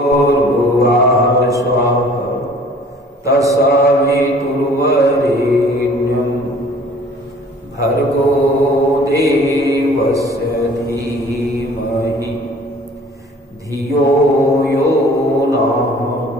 भूर्भुवः स्वः तत्सवितुर्वरेण्यं भर्गो देवस्य धीमहि धियो यो नः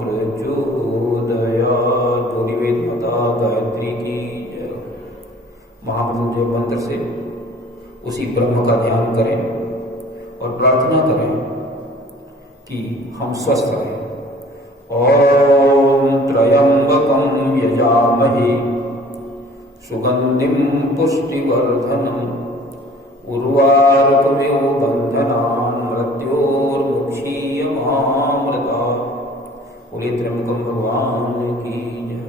प्रचोदयात्। पूरी वेद माता गायत्री की जय। महामृत्युंजय मंत्र से उसी ब्रह्म का ध्यान करें और प्रार्थना करें कि हम स्वस्थ रहें। ओम त्र्यंबकं यजामहे सुगंधिं पुष्टिवर्धनम् उर्वारुकमिव बन्धनान् मृत्योर्मुक्षीयमामृतात्। बोले त्र्यंबकं भगवान की जय।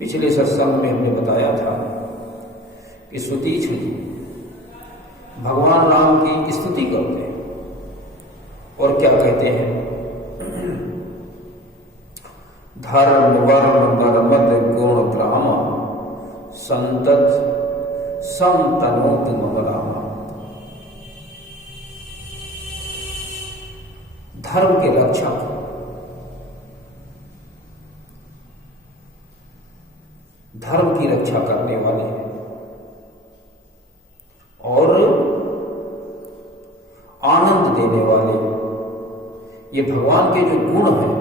पिछले सत्संग में हमने बताया था कि स्तुति छंद भगवान राम की स्तुति करते हैं और क्या कहते हैं? धर्म वर्म नर्मद गुण ग्राम संतत संतनोतु मम राम। धर्म के रक्षक, धर्म की रक्षा करने वाले हैं और आनंद देने वाले, ये भगवान के जो गुण हैं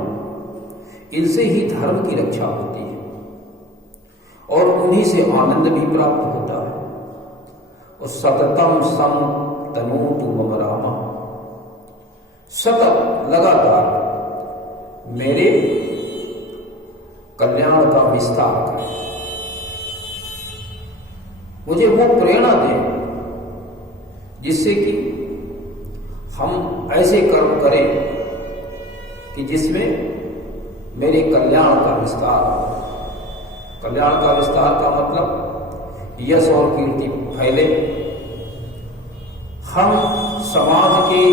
इनसे ही धर्म की रक्षा होती है और उन्हीं से आनंद भी प्राप्त होता है। और सततम सम तनोतु मम राम, सतत लगातार मेरे कल्याण का विस्तार करें, मुझे वो प्रेरणा दे जिससे कि हम ऐसे कर्म करें कि जिसमें मेरे कल्याण का विस्तार। कल्याण का विस्तार का मतलब यश और कीर्ति फैले, हम समाज के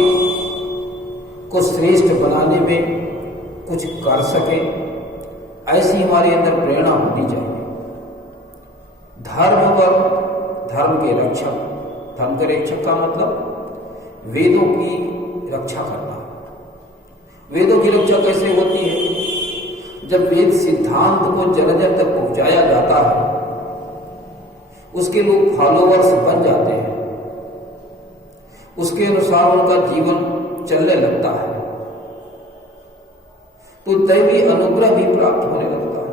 को श्रेष्ठ बनाने में कुछ कर सकें, ऐसी हमारे अंदर प्रेरणा होनी चाहिए। धर्म पर धर्म के रक्षक, धर्म के रक्षक का मतलब वेदों की रक्षा करना। वेदों की रक्षा कैसे होती है? जब वेद सिद्धांत को जन जन तक पहुंचाया जाता है, उसके लोग फॉलोवर्स बन जाते हैं, उसके अनुसार उनका जीवन चलने लगता है, तो दैवी अनुग्रह भी प्राप्त होने लगता है,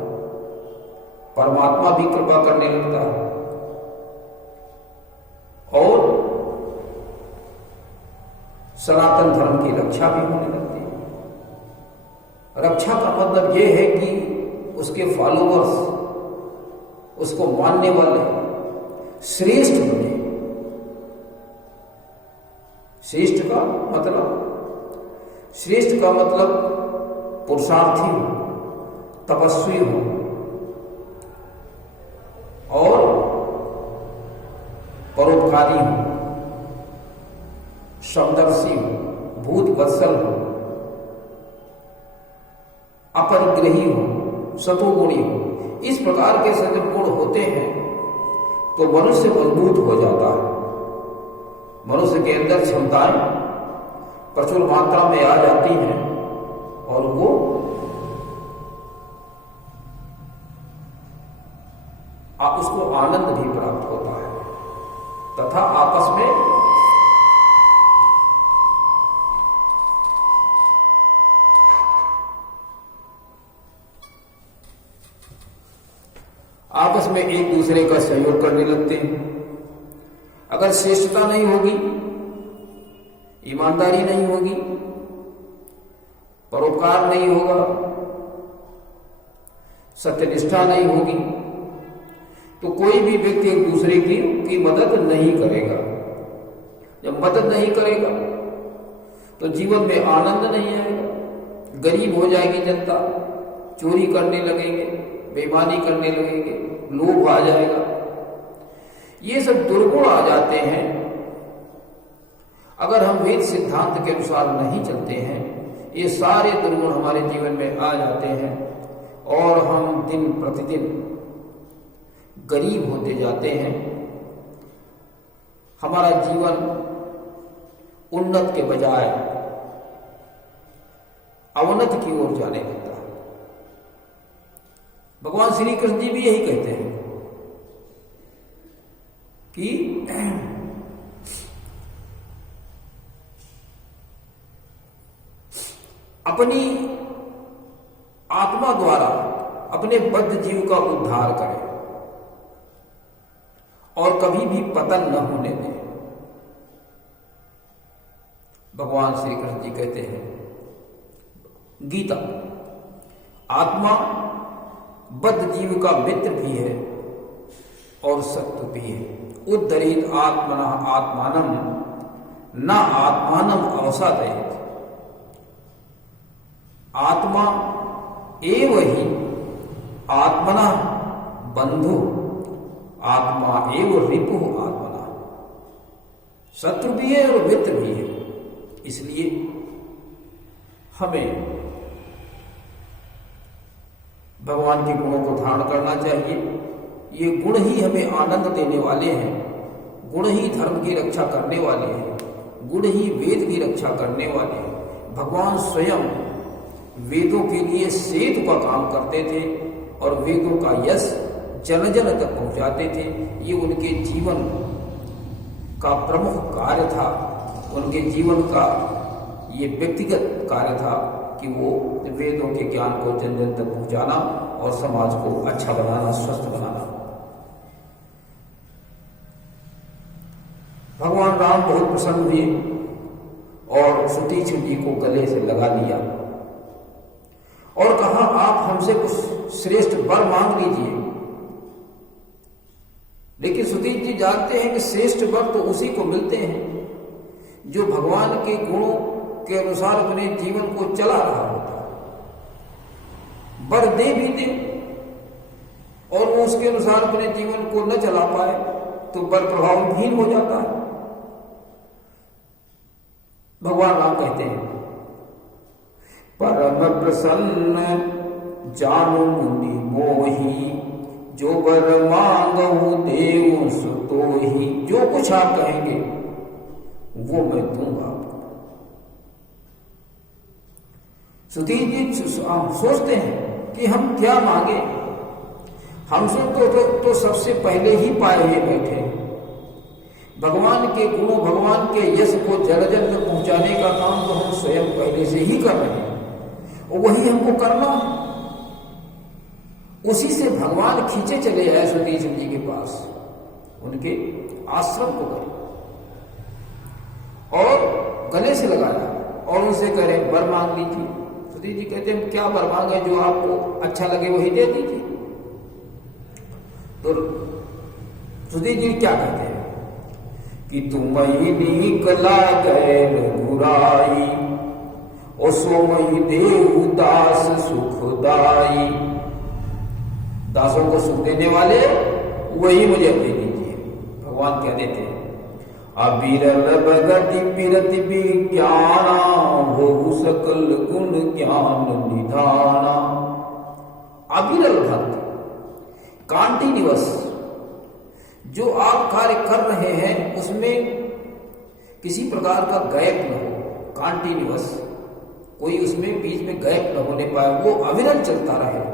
परमात्मा भी कृपा करने लगता है और सनातन धर्म की रक्षा भी होने लगती है। रक्षा का मतलब यह है कि उसके फॉलोवर्स, उसको मानने वाले श्रेष्ठ बने। श्रेष्ठ का मतलब पुरुषार्थी हो, तपस्वी हो और परोपकारी हो, समदर्शी हो, भूत वत्सल हो, अपरिग्रही हो, सतोगुणी हो। इस प्रकार के सद्गुण होते हैं तो मनुष्य मजबूत हो जाता है, मनुष्य के अंदर क्षमताएं प्रचुर मात्रा में आ जाती हैं और वो उसको आनंद भी प्राप्त होता है तथा आपस में एक दूसरे का सहयोग करने लगते हैं। अगर श्रेष्ठता नहीं होगी, ईमानदारी नहीं होगी, परोपकार नहीं होगा, सत्यनिष्ठा नहीं होगी, तो कोई भी व्यक्ति एक दूसरे की मदद नहीं करेगा। जब मदद नहीं करेगा तो जीवन में आनंद नहीं आएगा, गरीब हो जाएगी जनता, चोरी करने लगेंगे, बेईमानी करने लगेंगे, लोभ आ जाएगा, ये सब दुर्गुण आ जाते हैं। अगर हम वेद सिद्धांत के अनुसार नहीं चलते हैं, ये सारे दुर्गुण हमारे जीवन में आ जाते हैं और हम दिन प्रतिदिन गरीब होते जाते हैं। हमारा जीवन उन्नत के बजाय अवनत की ओर जाने लगता है। भगवान श्री कृष्ण जी भी यही कहते हैं कि अपनी आत्मा द्वारा अपने बद्ध जीव का उद्धार करें और कभी भी पतन न होने दें। भगवान श्री कृष्ण जी कहते हैं गीता, आत्मा बद्ध जीव का मित्र भी है और शत्रु भी है। उद्धरेत आत्मना आत्मानम न आत्मानम अवसादयेत। आत्मा एव ही आत्मना बंधु, आत्मा एव रिपु आत्मना। शत्रु भी है और मित्र भी है। इसलिए हमें भगवान के गुणों को धारण करना चाहिए। ये गुण ही हमें आनंद देने वाले हैं, गुण ही धर्म की रक्षा करने वाले हैं, गुण ही वेद की रक्षा करने वाले हैं। भगवान स्वयं वेदों के लिए सेतु का काम करते थे और वेदों का यश जन जन तक पहुंचाते थे। ये उनके जीवन का प्रमुख कार्य था, उनके जीवन का ये व्यक्तिगत कार्य था कि वो वेदों के ज्ञान को जन जन तक पहुंचाना और समाज को अच्छा बनाना, स्वस्थ बनाना। भगवान राम बहुत प्रसन्न हुए और सुतीक्षण जी को गले से लगा लिया और कहा आप हमसे कुछ श्रेष्ठ वर मांग लीजिए। लेकिन सुतीक्षण जी जानते हैं कि श्रेष्ठ वर तो उसी को मिलते हैं जो भगवान के गुणों के अनुसार अपने जीवन को चला रहा होता है। वर दे भी दे और वो उसके अनुसार अपने जीवन को न चला पाए तो वर प्रभावहीन हो जाता है। भगवान राम कहते हैं परम प्रसन्न जानो मुनि मोही, जो वर मांगो देव सुतो ही। जो कुछ आप कहेंगे वो मैं दूंगा आपको। सुधीर जी सोचते हैं कि हम क्या मांगे, हमसे तो सबसे पहले ही पाए हुए बैठे। भगवान के गुणों, भगवान के यश को जन जन तक पहुंचाने का काम तो हम स्वयं पहले से ही कर रहे हैं और वही हमको करना है। उसी से भगवान खींचे चले आए सुधीर जी के पास, उनके आश्रम को गए और गले से लगाया और उनसे कह रहे वर मांग लीजिए। सुधीर जी कहते हैं क्या वर मांगे, जो आपको अच्छा लगे वही दे दीजिए। तो सुधीर जी क्या कहते हैं कि तुम्हें निकला गैर बुराई, ओ सोमई देव दास सुखदाई। दासों को सुख देने वाले वही मुझे दे दीजिए। भगवान क्या देते हैं अविरल भगति बिरति विज्ञाना, हो सकल गुण ज्ञान निधाना। अविरल भक्ति, कॉन्टिन्यूअस, जो आप कार्य कर रहे हैं उसमें किसी प्रकार का गैप न हो, कॉन्टिन्यूअस, कोई उसमें बीच में गैप न होने पाए, वो अविरल चलता रहे,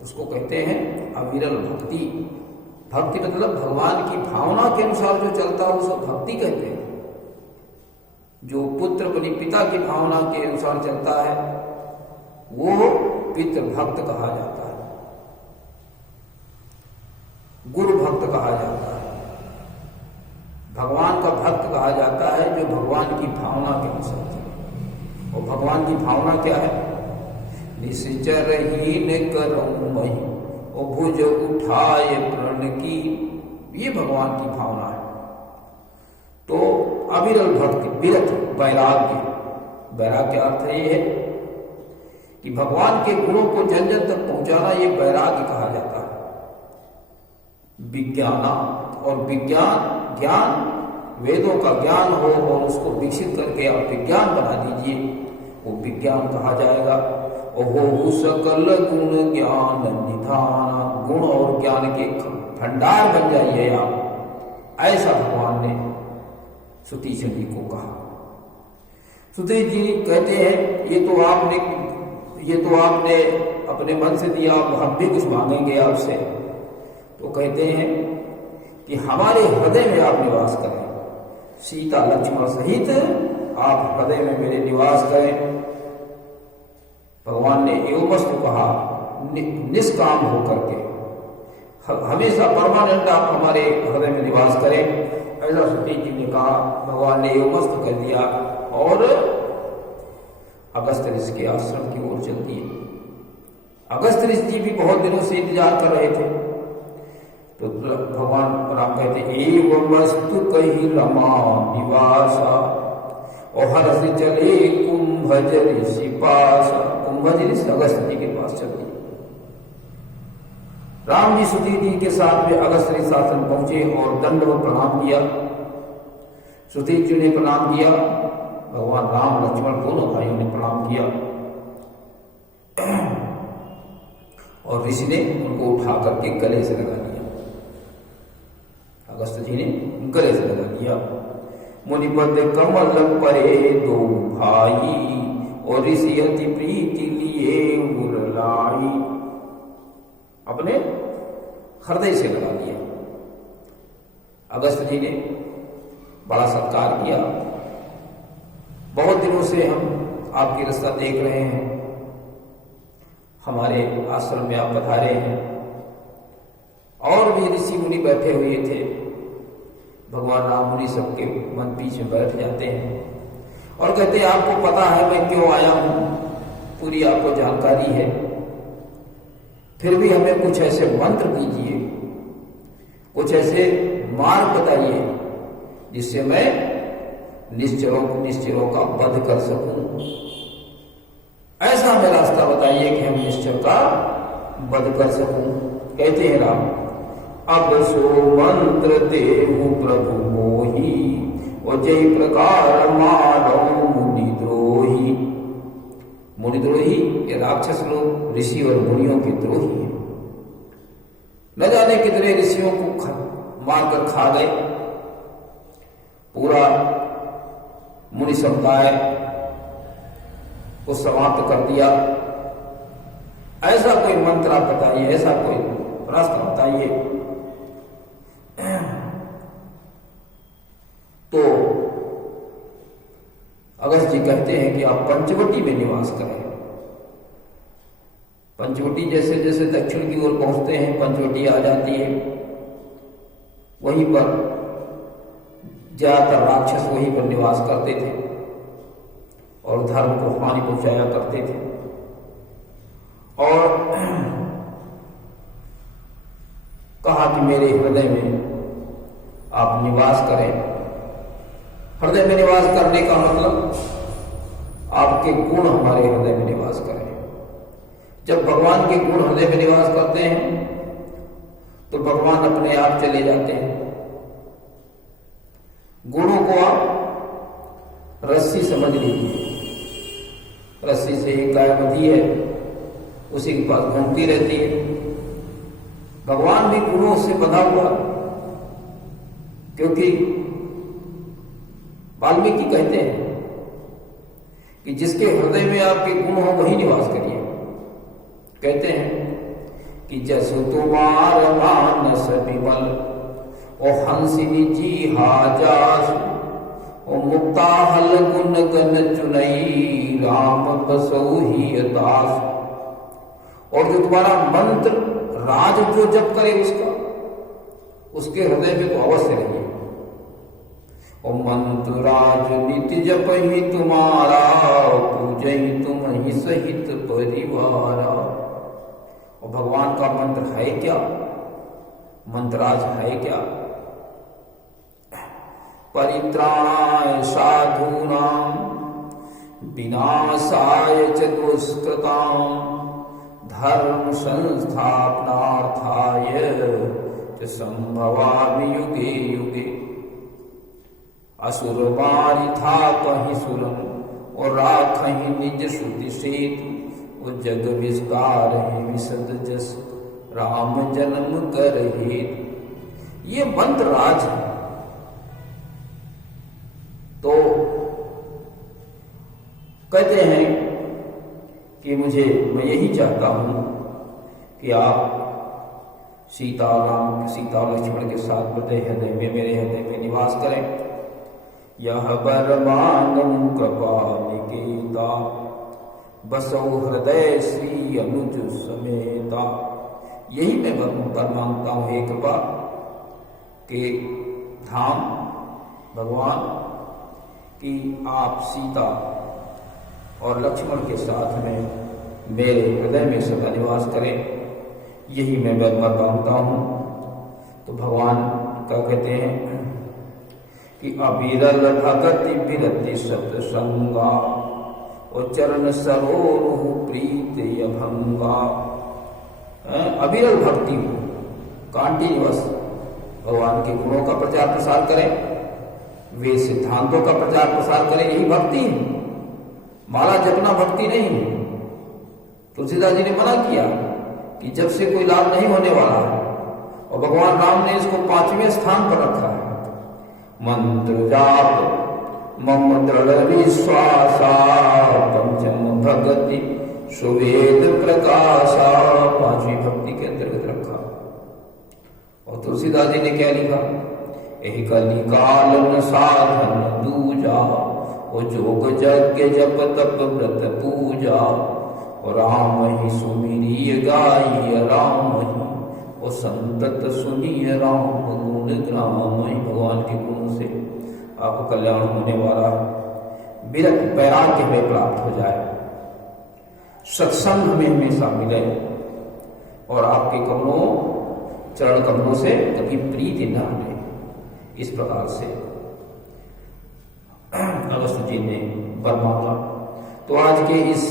उसको कहते हैं अविरल भक्ति। भक्ति मतलब भगवान की भावना के अनुसार जो चलता है उसको भक्ति कहते हैं। जो पुत्र अपनी पिता की भावना के अनुसार चलता है वो पितृ भक्त कहा जाता है, गुरु भक्त कहा जाता है, भगवान का भक्त कहा जाता है जो भगवान की भावना के अनुसार चले। और भगवान की भावना क्या है, निश्चरहीन करऊं मही और भुज उठाए प्रण की, ये भगवान की भावना है। तो अविरल भक्ति, विरत वैराग्य, वैराग्य अर्थ ये है कि भगवान के गुणों को जन जन तक पहुंचाना, ये वैराग्य कहा जाता है। विज्ञाना, और विज्ञान, ज्ञान, वेदों का ज्ञान हो और उसको विकसित करके आप विज्ञान बना दीजिए, वो विज्ञान कहा जाएगा। और हो सकल गुण ज्ञान निधाना, गुण और ज्ञान के भंडार बन जाइए आप, ऐसा भगवान ने सुतीक्षण जी को कहा। सुधीर जी कहते हैं ये तो आपने अपने मन से दिया, हम भी कुछ मांगेंगे आपसे। तो कहते हैं कि हमारे हृदय में आप निवास करें, सीता लक्ष्मण सहित आप हृदय में मेरे निवास करें। भगवान ने एवं वस्तु कहा निष्काम होकर के, हमेशा परमानेंट आप हमारे हृदय में निवास करें। ऐसा सुधीर जी ने कहा, भगवान ने एवं वस्तु कर दिया और अगस्त ऋषि के आश्रम की ओर चल दिए। अगस्त ऋषि जी भी बहुत दिनों से इंतजार कर रहे थे। तो भगवान राम कहते एवं वस्तु कही रमा निवासा और हर्ष चले कुंभज ऋषि पास। कुंभज ऋषि अगस्त जी के पास चल दिए। राम जी सुधीर जी के साथ में अगस्त ऋषि शासन पहुंचे और दंडवत प्रणाम किया। सुधीर जी ने प्रणाम किया, भगवान राम लक्ष्मण दोनों भाइयों ने प्रणाम किया और ऋषि ने उनको उठा करके गले से लगा लिया। अगस्त जी ने गले से लगा लिया। मुनिपद कमल परे दो भाई और ऋषि अति प्रीति लिए उरलाई। अपने हृदय से लगा लिया। अगस्त जी ने बड़ा सत्कार किया। बहुत दिनों से हम आपकी रास्ता देख रहे हैं, हमारे आश्रम में आप पधारे हैं। और भी ऋषि मुनि बैठे हुए थे। भगवान राम मुनि सबके मन पीछे बैठ जाते हैं और कहते हैं आपको पता है मैं क्यों आया हूं, पूरी आपको जानकारी है, फिर भी हमें कुछ ऐसे मंत्र दीजिए, कुछ ऐसे मार्ग बताइए जिससे मैं निश्चरों का वध कर सकूं। ऐसा हमें रास्ता बताइए कि हम निश्चर का वध कर सकूं। कहते हैं राम अब सो मंत्र देहु प्रभु मोही और जय प्रकार मानव मुनिद्रोही। मुनिद्रोही ये राक्षस लोग ऋषि और मुनियों के द्रोही हैं। न जाने कितने ऋषियों को मारकर खा गए, पूरा मुनि समुदाय को समाप्त कर दिया। ऐसा कोई मंत्र आप बताइए, ऐसा कोई रास्ता बताइए। तो अगस्त जी कहते हैं कि आप पंचवटी में निवास करें। पंचवटी जैसे जैसे दक्षिण की ओर पहुंचते हैं पंचवटी आ जाती है। वहीं पर ज्यादातर राक्षस वहीं पर निवास करते थे और धर्म को हानि पहुंचाया करते थे। और कहा कि मेरे हृदय में आप निवास करें। हृदय में निवास करने का मतलब आपके गुण हमारे हृदय में निवास करें। जब भगवान के गुण हृदय में निवास करते हैं तो भगवान अपने आप चले जाते हैं। गुणों को आप रस्सी समझ लीजिए। रस्सी से एक गाय बंधी है, उसी के पास घूमती रहती है। भगवान भी गुणों से बंधा हुआ, क्योंकि वाल्मीकि कहते हैं कि जिसके हृदय में आपके गुण हो वही निवास करिए। कहते हैं कि जसु तुम्हार मानस विमल ओ हंसिनी जी हाजास ओ मुक्ता हल गुण गन चुनई राम बसौ ही दास। और जो तुम्हारा मंत्र राज जो जप करे उसके हृदय में तो अवश्य रहिए। और मंत्र राज नित्य जप ही तुम्हारा पूजई तुम ही सहित परिवारा। और भगवान का मंत्र है क्या, मंत्राज है क्या? परित्राणाय साधूनां विनाशाय च दुष्कृतां धर्म संस्थापनार्थाय च संभवामि युगे युगे। असुर मारि था कहीं सुरन और राखहि निज श्रुति सेतु वो जग विस्तार विशद जस राम जन्म कर हेतु। ये मंत्र राज है। तो कहते हैं कि मैं यही चाहता हूं कि आप सीता लक्ष्मण के साथ हृदय में मेरे हृदय में निवास करें। यह बरमानन कृपानिकेता बसो हृदय श्री अनुज समेता। यही मैं वर मांगता हूं, हे कृपा के धाम भगवान कि आप सीता और लक्ष्मण के साथ में मेरे हृदय में सदा निवास करें। यही मैं वर मांगता हूं। तो भगवान क्या कहते हैं कि अविरल भगति विरति सत्संगा और चरण सरोरुह प्रीत यभंगा। अविरल भक्ति कंटिन्यूअस भगवान के गुणों का प्रचार प्रसार करें, वे सिद्धांतों का प्रचार प्रसार करें, यही भक्ति है। माला जपना भक्ति नहीं है। तुलसीदास जी ने मना किया कि जब से कोई लाभ नहीं होने वाला है, और भगवान राम ने इसको 5वें स्थान पर रखा है। मंत्र जाप मम दृढ़ विश्वासा पंचम भगति सुवेद प्रकाशा, 5वीं भक्ति के अंतर्गत रखा। और तुलसीदास जी ने क्या लिखा, यही कली कालन साधन दूजा, वो जोग यज्ञ जप तप व्रत पूजा, और राम ही सुमिरिय गाई राम ही, और संतत सुनिय राम गुण ग्राम ही। भगवान के गुणों से आपको कल्याण होने वाला है। विरक्त वैराग्य हमें प्राप्त हो जाए, सत्संग हमें हमेशा मिले, और आपके चरण कमलों से कभी प्रीति न हटे। इस प्रकार से अगस्त्य जी ने वर मांगा। तो आज के इस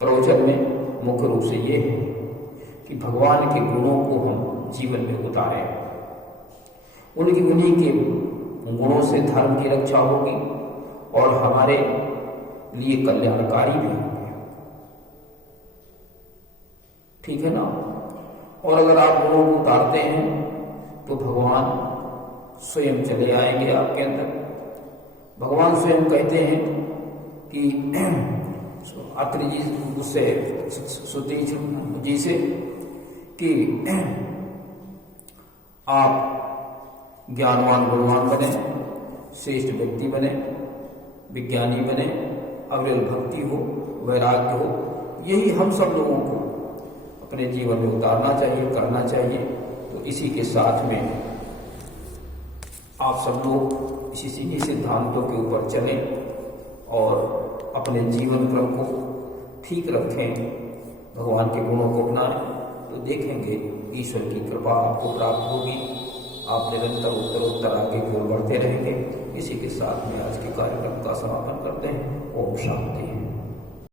प्रवचन में मुख्य रूप से ये है कि भगवान के गुणों को हम जीवन में उतारें। उन्हीं के गुणों से धर्म की रक्षा होगी और हमारे लिए कल्याणकारी भी होंगे। ठीक है ना। और अगर आप गुणों को उतारते हैं तो भगवान स्वयं चले आएंगे आपके अंदर। भगवान स्वयं कहते हैं कि अत्रि जी उससे सुति जी से कि आप ज्ञानवान गुणवान बने, श्रेष्ठ व्यक्ति बने, विज्ञानी बने, अविरल भक्ति हो, वैराग्य हो। यही हम सब लोगों को अपने जीवन में उतारना चाहिए, करना चाहिए। तो इसी के साथ में आप सब लोग इसी सिद्धांतों के ऊपर चलें और अपने जीवन क्रम को ठीक रखें, भगवान के गुणों को अपनाएं, तो देखेंगे ईश्वर की कृपा आपको प्राप्त होगी। आप निरंतर उत्तर आगे की ओर बढ़ते रहेंगे। इसी के साथ में आज के कार्यक्रम का समापन करते हैं। ओम शांति।